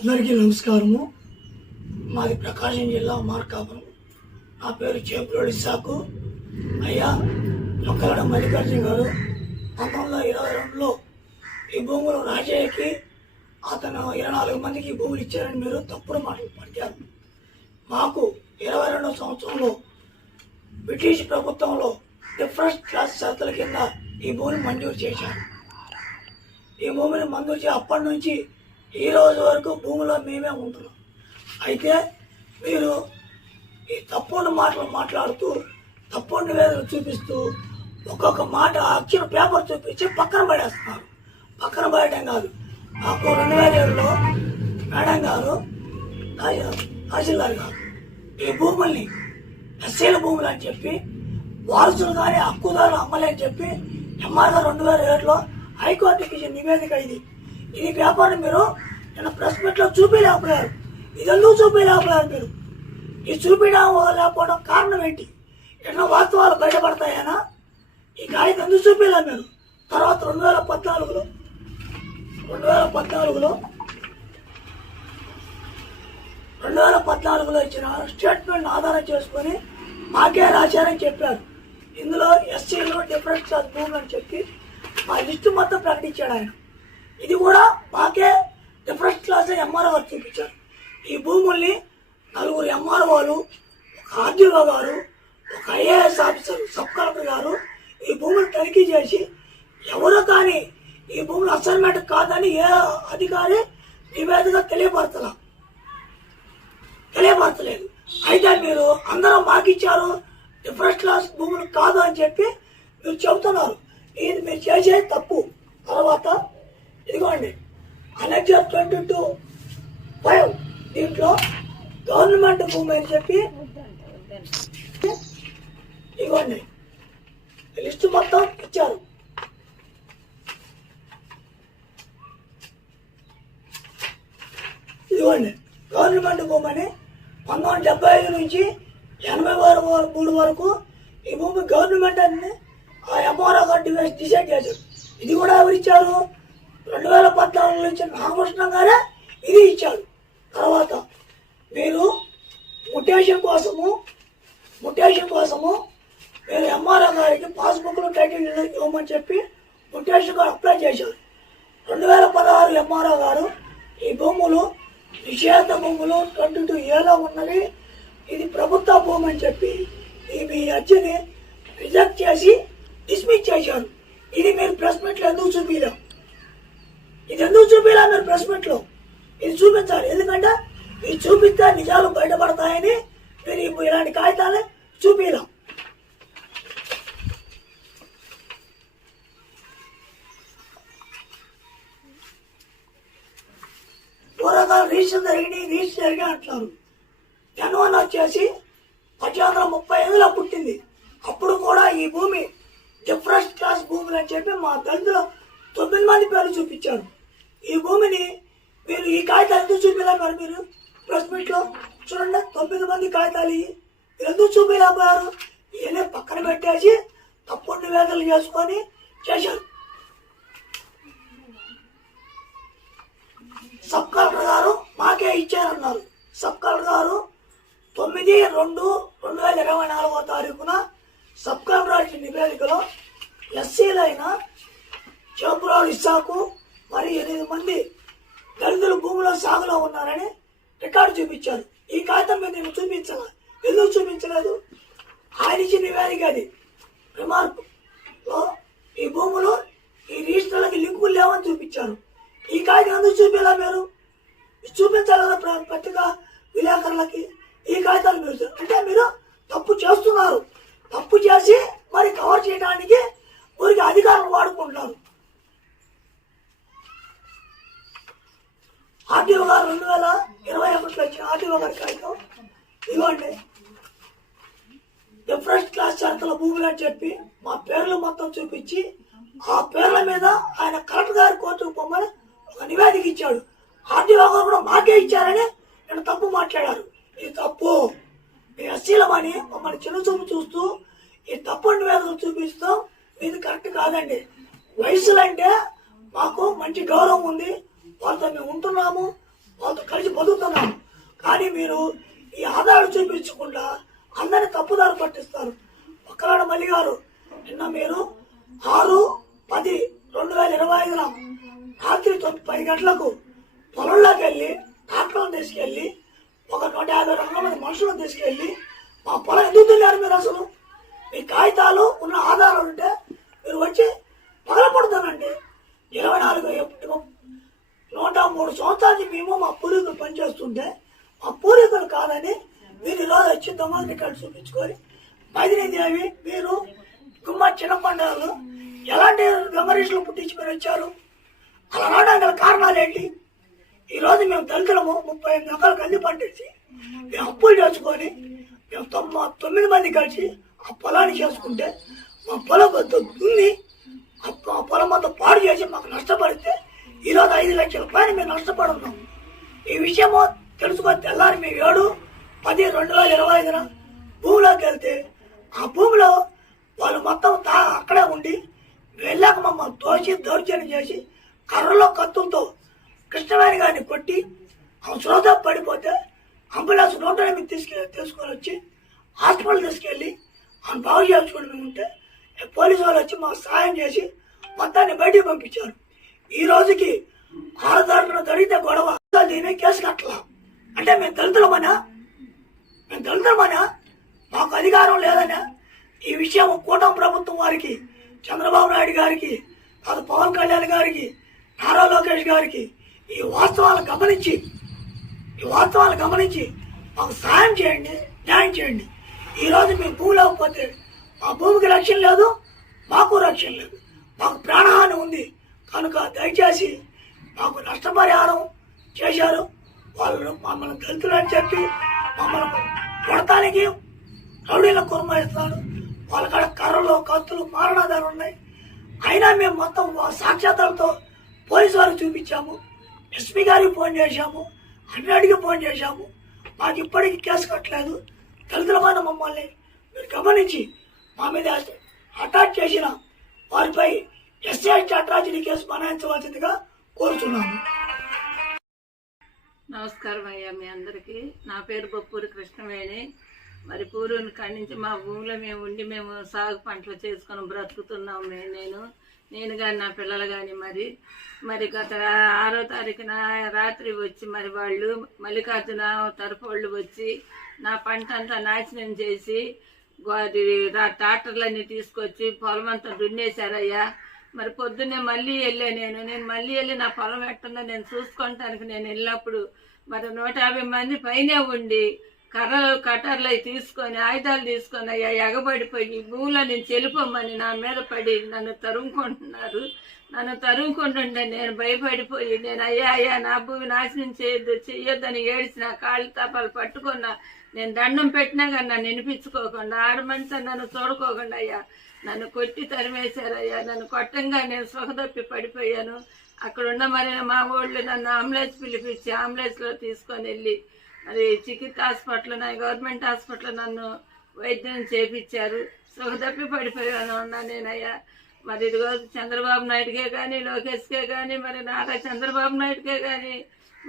అందరికీ నమస్కారము. మాది ప్రకాశం జిల్లా మార్కాపురం. నా పేరు చేపులోడి సాకు. అయ్యా నొక్కగడ మల్లికార్జున గారు 1922లో ఈ భూములు రాజయ్యకి అతను 24 మందికి భూములు ఇచ్చారని మీరు తప్పుడు మాటలు పడిచారు. మాకు 22వ సంవత్సరంలో బ్రిటిష్ ప్రభుత్వంలో డిఫరెంట్ క్లాస్ షరతుల కింద ఈ భూమిని మంజూరు చేశారు. ఈ భూమిని మంజూరు చేసి అప్పటి నుంచి ఈ రోజు వరకు భూమిలో మేమే ఉంటున్నాం. అయితే మీరు ఈ తప్పుడు మాటలు మాట్లాడుతూ తప్పుడు నివేదనలు చూపిస్తూ ఒక్కొక్క మాట అక్షర పేపర్ చూపించి పక్కన పడేస్తున్నారు. పక్కన పడటం కాదు, మాకు 2007లో మేడం గారు తహసీల్దార్ గారు ఈ భూముల్ని ఎస్సీల భూములు అని చెప్పి వారసులు కానీ హక్కుదారులు అమ్మలేని చెప్పి ఎంఆర్ఆర్ 2007లో హైకోర్టుకి ఇచ్చిన నివేదిక. ఇది పేపర్ని మీరు నిన్న ప్రెస్ మీట్ లో చూపించలేకపోయారు. ఇది ఎందుకు చూపించలేకపోయారు మీరు? ఇది చూపించలేకపోవడం కారణం ఏంటి? ఎన్నో వాస్తవాలు బయటపడతాయనా? ఈ కాగితం ఎందుకు చూపించలే మీరు? తర్వాత 2014లో ఇచ్చిన స్టేట్మెంట్ ఆధారం చేసుకుని మాకే రాశారని చెప్పారు. ఇందులో ఎస్సీలు డిఫరెంట్ క్లాస్ భూములు అని చెప్పి మా లిస్టు మొత్తం ప్రకటించాడు ఆయన. ఇది కూడా మాకే డిఫరెంట్ క్లాస్ ఎంఆర్ఓ గారు చూపించారు. ఈ భూముల్ని 4 ఎంఆర్ఓలు, ఒక ఆర్డీఓ గారు, ఒక ఐఏఎస్ ఆఫీసర్, సబ్ కలెక్టర్ గారు ఈ భూములు తనిఖీ చేసి ఎవరో కానీ ఈ భూములు అసైన్మెంట్ కాదని ఏ అధికారి నివేదిక తెలియపరచలేదు. అయితే మీరు అందరూ మాకిచ్చారు, డిఫరెంట్ క్లాస్ భూములు కాదు అని చెప్పి మీరు చెబుతున్నారు. ఇది మీరు చేసేది తప్పు. తర్వాత ఇదిగోండి అనెక్సర్ 22(5) దీంట్లో గవర్నమెంట్ భూమి అని చెప్పి ఇదిగోండి లిస్టు మొత్తం ఇచ్చారు. ఇదిగోండి గవర్నమెంట్ భూమి అని 1975 నుంచి 83 వరకు ఈ భూమి గవర్నమెంట్ అని ఆ ఎంఆర్ఓ గారు డిసైడ్ చేశారు. ఇది కూడా ఎవరిచ్చారు? 2014 నుంచి నాగభూషణ గారే ఇది ఇచ్చారు. తర్వాత మీరు ముటేషన్ కోసము మీరు ఎంఆర్ఓ గారికి పాస్బుక్లు టైటిల్ ఇవ్వమని చెప్పి ముటేషన్ గారు అప్లై చేశారు. 2016 ఎంఆర్ఓ గారు ఈ భూములు నిషేధ భూములు 22Aలో ఉన్నవి, ఇది ప్రభుత్వ భూమి అని చెప్పి మీ అర్జీని రిజెక్ట్ చేసి డిస్మిస్ చేశారు. ఇది మీరు ప్రెస్ మీట్లో ఎందుకు చూపించలేం? మీరు ప్రెస్ మీట్లో ఇది చూపించాలి. ఎందుకంటే ఇది చూపిస్తే నిజాలు బయటపడతాయని మీరు ఇలాంటి కాగితాలే చూపించలేం. పూర్వకాలం రీసెంట్ జరిగి అంటున్నారు. జనవరి వచ్చేసి 1835లో పుట్టింది. అప్పుడు కూడా ఈ భూమి డిఫరెంట్ క్లాస్ భూములు అని చెప్పి మా దళితులు 9 మంది పేర్లు చూపించారు. ఈ భూమిని మీరు ఈ కాగితాలు ఎందుకు చూపించలేరు? మీరు ప్రెస్ మీట్ లో చూడండి, 9 మంది కాగితాలు ఎందుకు చూపించలేకపోయారు? ఇవన్నీ పక్కన పెట్టేసి తప్పుడు నివేదనలు చేసుకొని చేశారు. సబ్ కలెక్టర్ గారు మాకే ఇచ్చారన్నారు. సబ్ కలెక్టర్ గారు 9/2/2024 సబ్ కలెక్టర్ నివేదికలో ఎస్సీలైన చేపురాడు ఇస్సాకు మరి 8 మంది దళితులు భూమిలో సాగులో ఉన్నారని రికార్డు చూపించారు. ఈ కాగితం మీద నేను చూపించాల. ఎందుకు చూపించలేదు? ఆయన ఇచ్చిన నివేదిక అది. రిమార్క్ లో ఈ భూములు ఈ రిజిస్టర్లకి లింకులు లేవని చూపించారు. ఈ కాగితం ఎందుకు చూపించాలా? మీరు చూపించాలి కదా పత్రికా విలేకరులకి. ఈ కాగితాలు మీరు అంటే మీరు తప్పు చేస్తున్నారు. తప్పు చేసి మరి కవర్ చేయడానికి ఊరికి అధికారులు వాడుకుంటున్నారు. ఆర్టీఓ గారు 2021లో వచ్చిన ఆర్టీఓ గారి కాగితం ఇవ్వండి. డిఫరెంట్ క్లాస్ షరతుల భూములు అని చెప్పి మా పేర్లు మొత్తం చూపించి ఆ పేర్ల మీద ఆయన కలెక్టర్ గారి కోర్టుకు పొమ్మని ఒక నివేదిక ఇచ్చాడు. ఆర్టీఓ గారు కూడా మాకే ఇచ్చారని నేను తప్పు మాట్లాడారు. ఇది తప్పు. మీ ఎస్సీలమని మమ్మల్ని చిన్న చూపు చూస్తూ ఈ తప్పుడు నివేదనలు చూపిస్తాం. ఇది కరెక్ట్ కాదండి. వయసులంటే మాకు మంచి గౌరవం ఉంది, వాళ్ళతో మేము ఉంటున్నాము, వాళ్ళతో కలిసి బతుకుతున్నాం. కానీ మీరు ఈ ఆధారాలు చూపించకుండా అందరినీ తప్పుదారు పట్టిస్తారు. ఒక్కలాడ మల్లి గారు, నిన్న మీరు 6/10/2025 రాత్రి 10 గంటలకు పొలంలోకి వెళ్ళి ట్రాక్టర్లను తీసుకెళ్ళి ఒక 152 మంది మనుషులను తీసుకెళ్ళి మా పొలం ఎందుకు తిన్నారు మీరు? అసలు మీ కాగితాలు ఉన్న ఆధారాలు ఉంటే మీరు వచ్చి పగలపడుతానండి. 103 సంవత్సరాలకి మేము మా పూర్వీకులు పనిచేస్తుంటే మా పూర్వీకులు కాదని మీరు ఈరోజు వచ్చి దొంగ రికార్డు చూపించుకొని మదినీదేవి మీరు గుమ్మ చిన్న పండుగలు ఎలాంటి మెమరీస్లు పుట్టించి మీరు వచ్చారు? అలా రావడానికి గల కారణాలు ఏంటి? ఈరోజు మేము దళితులము 35 ఎకరాలు కంది పండించి మేము అప్పులు చేసుకొని మేము 9 మంది కలిసి ఆ పొలాన్ని చేసుకుంటే మా పొలం దున్ని ఆ పొలం మొత్తం పాడు చేసి మాకు నష్టపడితే ఈరోజు 5 లక్షల పైన మేము నష్టపడున్నాం. ఈ విషయమో తెలుసుకొని తెల్లారి మేము 7/10/2025 భూమిలోకి వెళ్తే ఆ భూమిలో వాళ్ళు మొత్తం అక్కడే ఉండి వెళ్ళాక మమ్మల్ని తోసి దౌర్జన్యం చేసి కర్రలో కత్తులతో కృష్ణవేణి గారిని కొట్టి ఆ శ్రోత పడిపోతే అంబులెన్స్ 108 తీసుకొని వచ్చి హాస్పిటల్ తీసుకెళ్ళి ఆమె బాగు చేసుకుని మేము ఉంటే పోలీసు వాళ్ళు వచ్చి మాకు సహాయం చేసి మొత్తాన్ని బయటికి పంపించారు. ఈ రోజుకి 6 తారీఖున జరిగితే గొడవ దీని కేసు కట్టలా అంటే మేము దళితులమనా మాకు అధికారం లేదనా? ఈ విషయం కూటమి ప్రభుత్వం వారికి, చంద్రబాబు నాయుడు గారికి, పవన్ కళ్యాణ్ గారికి, నారా లోకేష్ గారికి ఈ వాస్తవాలను గమనించి మాకు సాయం చేయండి, న్యాయం చేయండి. ఈరోజు మీ భూమి లేకపోతే మా భూమికి రక్షణ లేదు, మాకు రక్షణ లేదు, మాకు ప్రాణహాని ఉంది. కనుక దయచేసి మాకు నష్టపరిహారం చేశారు. వాళ్ళు మమ్మల్ని దళితులు అని చెప్పి మమ్మల్ని కొడటానికి రౌడీలకు కుర్మాయిస్తారు. వాళ్ళ కాడ కర్రలు కత్తులు మారణాధాలు ఉన్నాయి. అయినా మేము మొత్తం సాక్ష్యాధారాలతో పోలీసు వారికి చూపించాము, ఎస్పీ గారికి ఫోన్ చేశాము, అన్నిటికీ ఫోన్ చేశాము. మాకు ఇప్పటికీ కేసు కట్టలేదు. దళితులమైన మమ్మల్ని మీరు గమనించి మా మీద అటాక్ చేసిన వారిపై ఎస్సీ అట్రాసిటీ కేసు బనాయించవలసిందిగా కోరుతున్నాము. నమస్కారం అయ్యా మీ అందరికీ. నా పేరు బొప్పూరి కృష్ణవేణి. మరి పూర్వుని కాడి నుంచి మా భూమిలో మేము ఉండి మేము సాగు పంటలు చేసుకొని బ్రతుకుతున్నాం. నేను కానీ నా పిల్లలు కానీ మరి గత 6వ తారీఖున రాత్రి వచ్చి మరి వాళ్ళు మల్లికార్జున తరపు వాళ్ళు వచ్చి నా పంట అంతా నాశనం చేసి ట్రాక్టర్లన్నీ తీసుకొచ్చి పొలం అంతా దున్నేశారయ్యా. మరి పొద్దున్నే మళ్ళీ నేను మళ్ళీ వెళ్ళి నా పొలం ఎట్టుందో నేను చూసుకోవటానికి నేను వెళ్ళినప్పుడు మరి 150 మంది పైనే ఉండి కట్టర్లు అవి తీసుకొని ఆయుధాలు తీసుకొని అయ్యా ఎగబడిపోయి భూమిలో నేను చెల్లిపోమని నా మీద పడి నన్ను తరుముకుంటుండే నేను భయపడిపోయి నేను అయ్యా నా భూమి నాశనం చెయ్యొద్దని ఏడిచి నా కాళ్ళు తపాలు పట్టుకున్నా. నేను దండం పెట్టినా కానీ నన్ను వినిపించుకోకుండా ఆడమంతా నన్ను చూడుకోకుండా అయ్యా నన్ను కొట్టి తరిమేశారయ్యా. నన్ను కొట్టంగా నేను సుఖదప్పి పడిపోయాను. అక్కడున్న మరి మా వాళ్ళు నన్ను అంబులెన్స్ పిలిపించి అంబులెన్స్లో తీసుకొని వెళ్ళి మరి చికిత్స హాస్పిటల్ గవర్నమెంట్ హాస్పిటల్ నన్ను వైద్యం చేపించారు. సుఖదప్పి పడిపోయాను నేనయ్యా. మరి ఇదిగో చంద్రబాబు నాయుడుకే కానీ లోకేష్కే కానీ మరి నారా చంద్రబాబు నాయుడుకే కానీ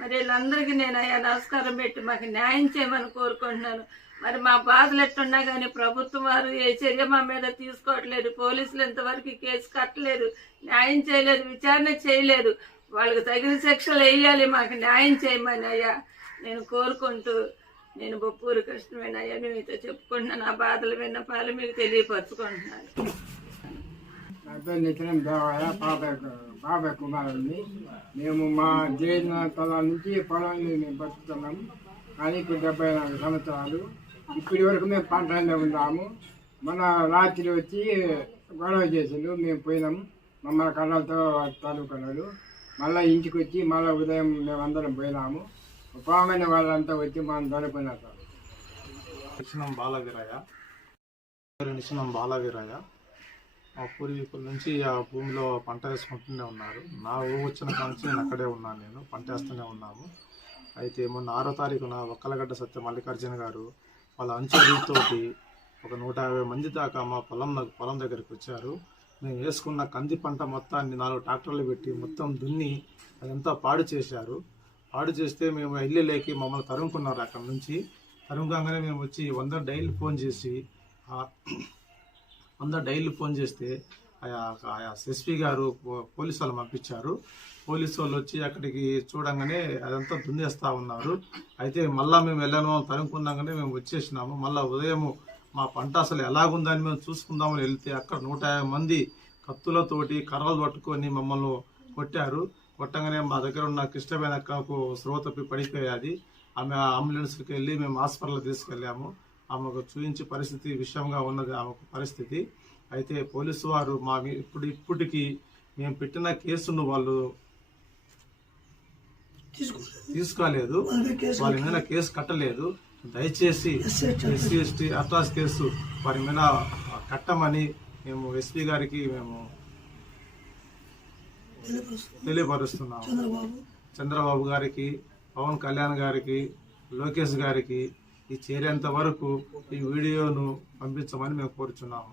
మరి వీళ్ళందరికీ నేనయ్యా నమస్కారం పెట్టి మాకు న్యాయం చేయమని కోరుకుంటున్నాను. మరి మా బాధలు ఎట్టున్నా కానీ ప్రభుత్వం వారు ఏ చర్య మా మీద తీసుకోవట్లేదు. పోలీసులు ఇంతవరకు కేసు కట్టలేదు, న్యాయం చేయలేదు, విచారణ చేయలేదు. వాళ్ళకి తగిన శిక్షలు వేయాలి, మాకు న్యాయం చేయమని అయ్యా నేను కోరుకుంటూ నేను బొప్పూరి కృష్ణవేణి అయ్యా మీతో చెప్పుకుంటున్నాను. నా బాధలు విన్నపాలు మీకు తెలియపరచుకుంటున్నాను. నా పేరు నిత్యం దేవయ్య, బాబాయ్ కుమారుడిని. మేము మా జీవితాల నుంచి పొలాన్ని మేము బతుకుతున్నాము. కానీ ఇప్పుడు 74 సంవత్సరాలు ఇప్పటి వరకు మేము పంటనే ఉన్నాము. మన రాత్రి వచ్చి గొడవ చేసిండు, మేము పోయినాము. మమ్మల్ని కళ్ళతో తలుకున్నాడు. మళ్ళీ ఇంటికి వచ్చి మళ్ళీ ఉదయం మేమందరం పోయినాము. పామైన వాళ్ళంతా వచ్చి మనం తలుకున్నారు. నిశనం బాలవీరయ్య మా పూర్వీకుల నుంచి ఆ భూమిలో పంట వేసుకుంటూనే ఉన్నారు. నా ఊరు వచ్చిన కాంచి నేను అక్కడే ఉన్నాను, నేను పంట వేస్తూనే ఉన్నాము. అయితే మొన్న 6వ తారీఖున ఒక్కలగడ్డ సత్య మల్లికార్జున గారు వాళ్ళ అంచెలతోటి ఒక 150 మంది దాకా మా పొలం దగ్గరికి వచ్చారు. మేము వేసుకున్న కంది పంట మొత్తాన్ని 4 ట్రాక్టర్లు పెట్టి మొత్తం దున్ని అదంతా పాడు చేశారు. పాడు చేస్తే మేము ఇల్లులేకి మమ్మల్ని తరుముకున్నారు. అక్కడ నుంచి తరుముగానే మేము వచ్చి 100 డైలీ ఫోన్ చేసి 100 డైలీ ఫోన్ చేస్తే ఆయా ఎస్పీ గారు పోలీసు వాళ్ళు పంపించారు. పోలీసు వాళ్ళు వచ్చి అక్కడికి చూడంగానే అదంతా దున్నేస్తూ ఉన్నారు. అయితే మళ్ళీ మేము వెళ్ళాము, తరుముకున్నాగానే మేము వచ్చేసినాము. మళ్ళీ ఉదయం మా పంట అసలు ఎలాగుందని మేము చూసుకుందామని వెళ్తే అక్కడ 150 మంది కత్తులతోటి కర్రలు పట్టుకొని మమ్మల్ని కొట్టారు. కొట్టగానే మా దగ్గర ఉన్న కృష్ణవేణ అక్కకు స్రోత తప్పి పడిపోయాది. ఆమె అంబులెన్స్కి వెళ్ళి మేము హాస్పిటల్కి తీసుకెళ్ళాము. ఆమెకు చూపించి పరిస్థితి విషమంగా ఉన్నది ఆమెకు పరిస్థితి. అయితే పోలీసు వారు మా ఇప్పటికీ మేము పెట్టిన కేసును వాళ్ళు తీసుకోలేదు, వారి మీద కేసు కట్టలేదు. దయచేసి ఎస్సీ ఎస్టీ అట్రాస్ కేసు వారి మీద కట్టమని మేము ఎస్పీ గారికి మేము తెలియపరుస్తున్నాము. చంద్రబాబు గారికి, పవన్ కళ్యాణ్ గారికి, లోకేష్ గారికి ఈ చేరేంత వరకు ఈ వీడియోను పంపించమని మేము కోరుచున్నాము.